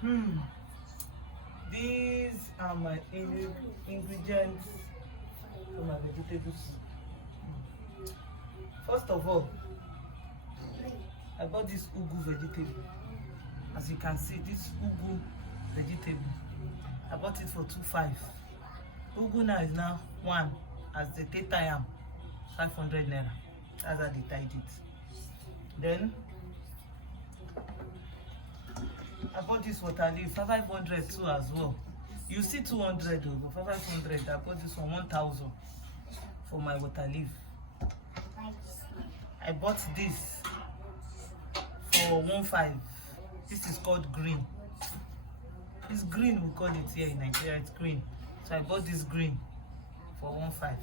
Hmm. These are my ingredients for my vegetable soup. First of all, I bought this ugu vegetable. As you can see, this ugu vegetable, I bought it for 2.5. Ugu now is now 1, as the data I am 500 naira. That's how they tied it. Then I bought this water leaf 500 too as well. You see 200 though, but 500. I bought this one 1000 for my water leaf. I bought this for 1.5. This is called green. It's green, we call it here in Nigeria. It's green. So I bought this green for 1.5.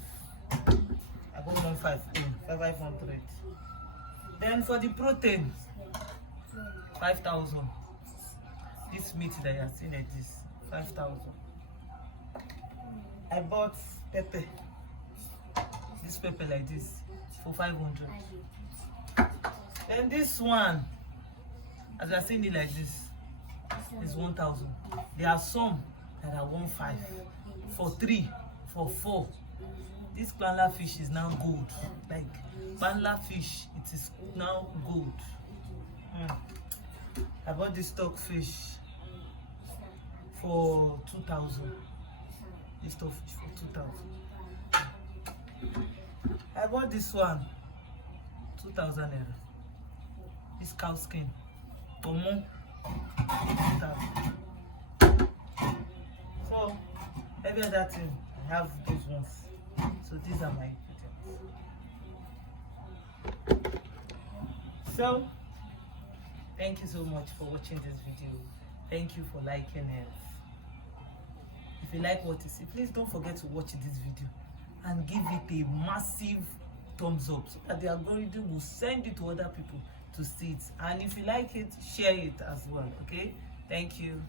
I bought 1.5 for 500. Then for the protein, 5,000. This meat that you are seeing like this, 5,000. I bought pepper. This pepper like this for 500. Then this one, as you are seeing it like this, is 1,000. There are some that are 1.5, for 3, for 4. This planla fish is now gold. Like planla fish, it is now gold. I bought this stockfish for 2,000. This stockfish for 2,000. I bought this one 2,000 naira. This cow skin for more 2,000. So every other thing I have those ones. So these are my ingredients. So thank you so much for watching this video. Thank you for liking it. If you like what you see, please don't forget to watch this video and give it a massive thumbs up so that the algorithm will send it to other people to see it. And if you like it, share it as well. Okay, thank you.